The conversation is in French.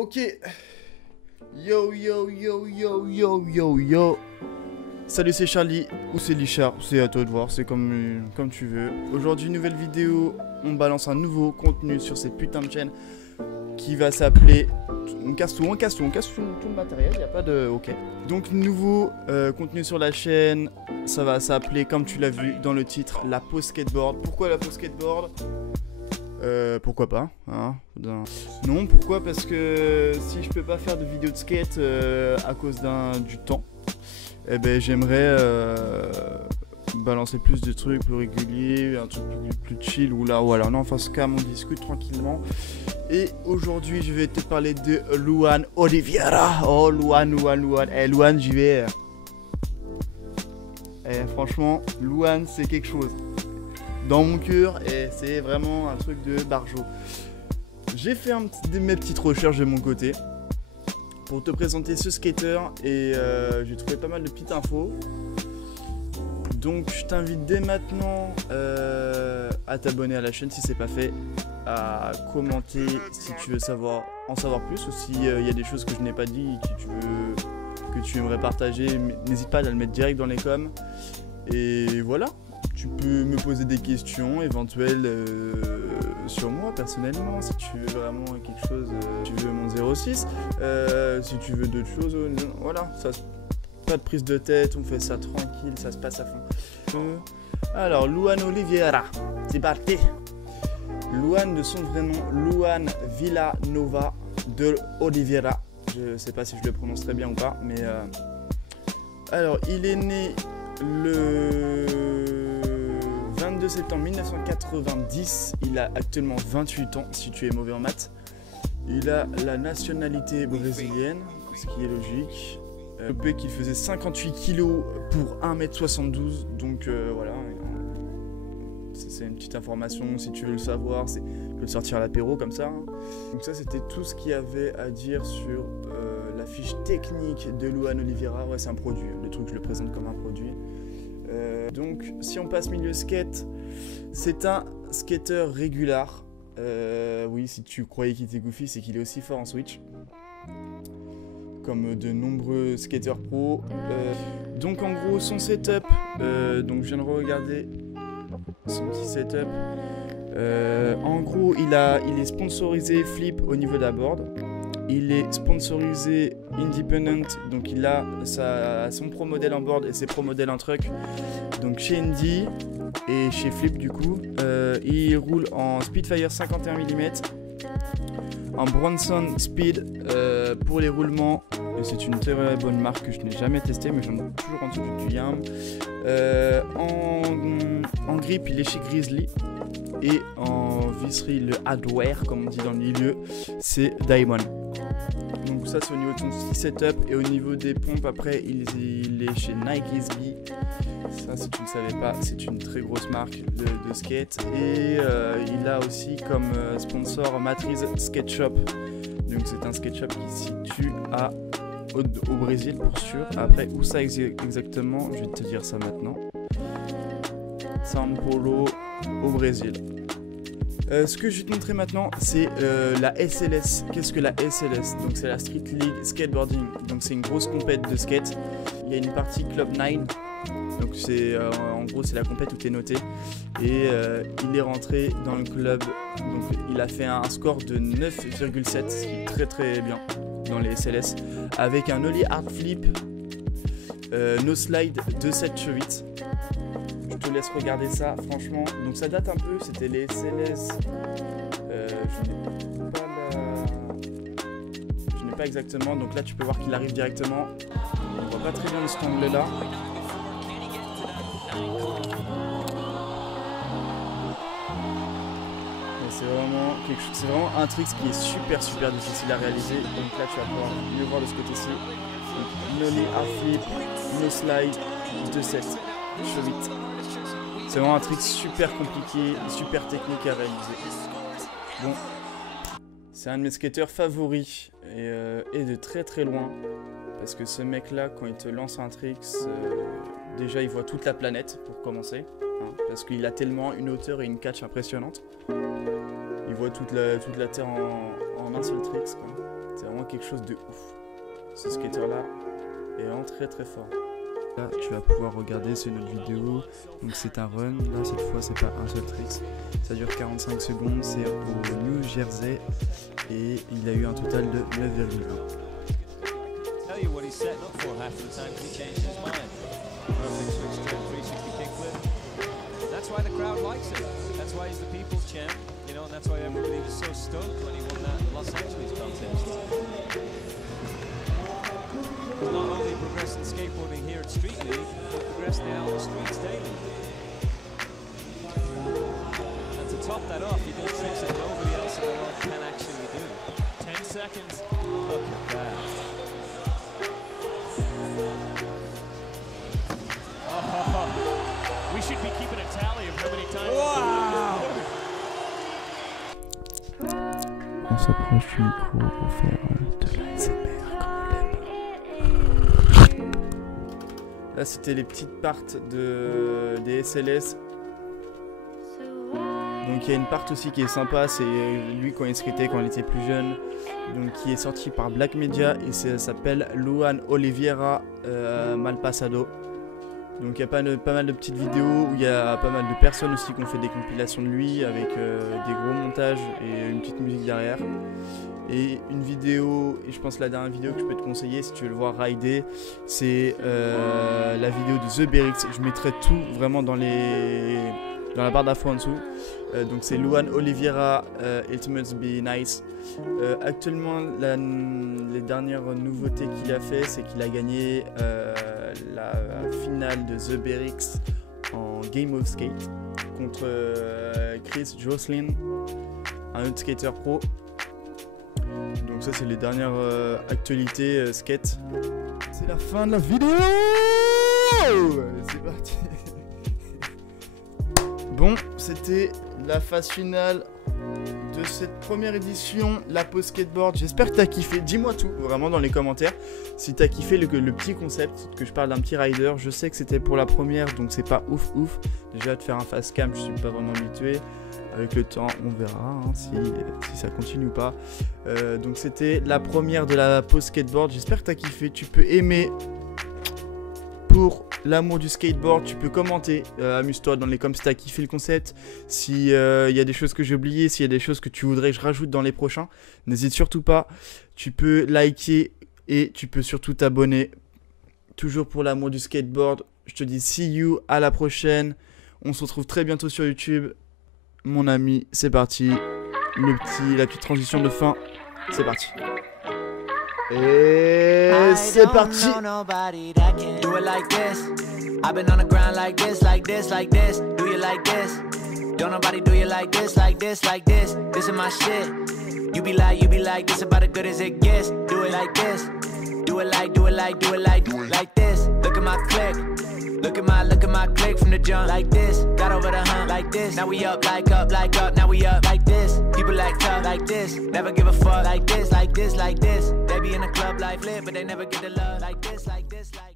Ok. Yo yo yo yo yo yo yo. Salut, c'est Charlie ou c'est Lichard, c'est à toi de voir, c'est comme tu veux. Aujourd'hui, nouvelle vidéo, on balance un nouveau contenu sur cette putain de chaîne qui va s'appeler... On casse tout le matériel, y a pas de... Ok. Donc, nouveau contenu sur la chaîne, ça va s'appeler, comme tu l'as vu dans le titre, la pause skateboard. Pourquoi la pause skateboard ? Pourquoi pas, hein. Non, pourquoi ? Parce que si je peux pas faire de vidéo de skate à cause du temps, eh ben j'aimerais balancer plus de trucs plus réguliers, un truc plus chill, ou là voilà, non, enfin ce cas on discute tranquillement. Et aujourd'hui je vais te parler de Luan Oliveira. Oh Luan, Luan j'y vais. Franchement, Luan c'est quelque chose dans mon cœur et c'est vraiment un truc de barjo. J'ai fait mes petites recherches de mon côté pour te présenter ce skater et j'ai trouvé pas mal de petites infos. Donc je t'invite dès maintenant à t'abonner à la chaîne si c'est pas fait, à commenter si tu veux en savoir plus, ou s'il y a des choses que je n'ai pas dit et que tu aimerais partager, n'hésite pas à le mettre direct dans les coms. Et voilà. Tu peux me poser des questions éventuelles sur moi personnellement, si tu veux vraiment quelque chose, tu veux mon 06, si tu veux d'autres choses, voilà, pas de prise de tête, on fait ça tranquille, ça se passe à fond. Alors, Luan Oliveira, c'est parti. Luan de son vrai nom, Luan Villanova de Oliveira. Je sais pas si je le prononce très bien ou pas, mais alors, il est né le 22 septembre 1990, il a actuellement 28 ans, si tu es mauvais en maths. Il a la nationalité brésilienne, ce qui est logique. Peu qu'il faisait 58 kg pour 1m72, donc voilà. C'est une petite information, si tu veux le savoir, tu peux le sortir à l'apéro comme ça. Donc ça, c'était tout ce qu'il y avait à dire sur la fiche technique de Luan Oliveira. Ouais, c'est un produit, le truc je le présente comme un produit. Donc si on passe milieu skate, c'est un skater régular. Oui, si tu croyais qu'il était goofy, c'est qu'il est aussi fort en switch, comme de nombreux skateurs pro. Donc en gros son setup, donc je viens de regarder son petit setup. En gros il est sponsorisé Flip au niveau de la board. Il est sponsorisé Independent, donc il a son pro modèle en board et ses pro modèles en truck. Donc chez Indy et chez Flip du coup. Il roule en Speedfire 51 mm, en Bronson Speed pour les roulements. Et c'est une très bonne marque que je n'ai jamais testée, mais j'en ai toujours en dessous du Yam. En grip, il est chez Grizzly. Et en visserie, le hardware, comme on dit dans le milieu, c'est Diamond. Donc ça, c'est au niveau de son setup. Et au niveau des pompes, après, il est chez Nike SB. Ça, si tu ne le savais pas, c'est une très grosse marque de skate. Et il a aussi comme sponsor Matriz Skate Shop. Donc c'est un skate shop qui se situe au Brésil pour sûr. Après, où ça exactement, je vais te dire ça maintenant. São Paulo, au Brésil. Ce que je vais te montrer maintenant, c'est la SLS. Qu'est-ce que la SLS ? Donc c'est la Street League Skateboarding. Donc c'est une grosse compète de skate. Il y a une partie Club 9. Donc c'est en gros c'est la compète où tu es noté. Et il est rentré dans le club. Donc il a fait un score de 9,7, ce qui est très très bien dans les SLS. Avec un ollie hard flip, no slide de 7 chevilles. Je te laisse regarder ça, franchement. Donc ça date un peu, c'était les SLS. Je n'ai pas exactement. Donc là, tu peux voir qu'il arrive directement. On voit pas très bien de cet angle-là. C'est vraiment un trick qui est super difficile à réaliser. Donc là, tu vas pouvoir mieux voir de ce côté-ci. Donc, nollie, hard flip, no slide, 2-7, chevilles. C'est vraiment un trick super compliqué, super technique à réaliser. Bon, c'est un de mes skateurs favoris et de très très loin. Parce que ce mec-là, quand il te lance un trick, déjà il voit toute la planète pour commencer. Hein, parce qu'il a tellement une hauteur et une catch impressionnante. Il voit toute la Terre en un seul trick. C'est vraiment quelque chose de ouf. Ce skater là est vraiment très très fort. Là tu vas pouvoir regarder, c'est une autre vidéo, donc c'est un run, là cette fois c'est pas un seul trick, ça dure 45 secondes, c'est au New Jersey et il a eu un total de 9,1. Not only progress in skateboarding here at Street League, but progress now on the streets daily. And to top that off, you do tricks that nobody else in the world can actually do. 10 seconds. Look at that. Oh, we should be keeping a tally of how many times. Wow! On s'approche du micro pour faire de l'ASMR comme on l'aime. Là c'était les petites parts des SLS. Donc il y a une part aussi qui est sympa, c'est lui quand il skatait quand il était plus jeune. Donc qui est sorti par Black Media et ça s'appelle Luan Oliveira Malpasado. Donc il y a pas mal de petites vidéos où il y a pas mal de personnes aussi qui ont fait des compilations de lui avec des gros montages et une petite musique derrière. Et une vidéo, et je pense la dernière vidéo que je peux te conseiller si tu veux le voir rider, c'est la vidéo de The Berix. Je mettrai tout vraiment dans la barre d'infos en dessous. Donc c'est Luan Oliveira, It Must Be Nice. Actuellement, les dernières nouveautés qu'il a fait, c'est qu'il a gagné la finale de The Berix en Game of Skate contre Chris Jocelyn, un autre skater pro. Donc ça c'est les dernières actualités skate. C'est la fin de la vidéo. C'est parti. Bon, c'était la phase finale de cette première édition, la pause skateboard. J'espère que t'as kiffé. Dis-moi tout, vraiment dans les commentaires, si t'as kiffé le petit concept, que je parle d'un petit rider. Je sais que c'était pour la première, donc c'est pas ouf. Déjà de faire un fast cam, je suis pas vraiment habitué. Avec le temps, on verra hein, si ça continue ou pas. Donc c'était la première de la pause skateboard. J'espère que t'as kiffé. Tu peux aimer pour l'amour du skateboard, tu peux commenter, amuse-toi dans les coms si t'as kiffé le concept, si y a des choses que j'ai oubliées, s'il y a des choses que tu voudrais que je rajoute dans les prochains, n'hésite surtout pas, tu peux liker et tu peux surtout t'abonner, toujours pour l'amour du skateboard. Je te dis see you, à la prochaine, on se retrouve très bientôt sur YouTube, mon ami, c'est parti, la petite transition de fin, c'est parti. Et c'est parti. I've been on the ground like this, like this, like this. Do you like this? Don't nobody do you like this, like this, like this. This is my shit. You be like, this about as good as it gets. Do it like this. Do it like this. Look at my click. Look at my click from the jump like this. Got over the hump like this. Now we up, like up, like up. Now we up like this. People like tough like this. Never give a fuck like this, like this, like this. They be in the club like flip, but they never get the love like this, like this, like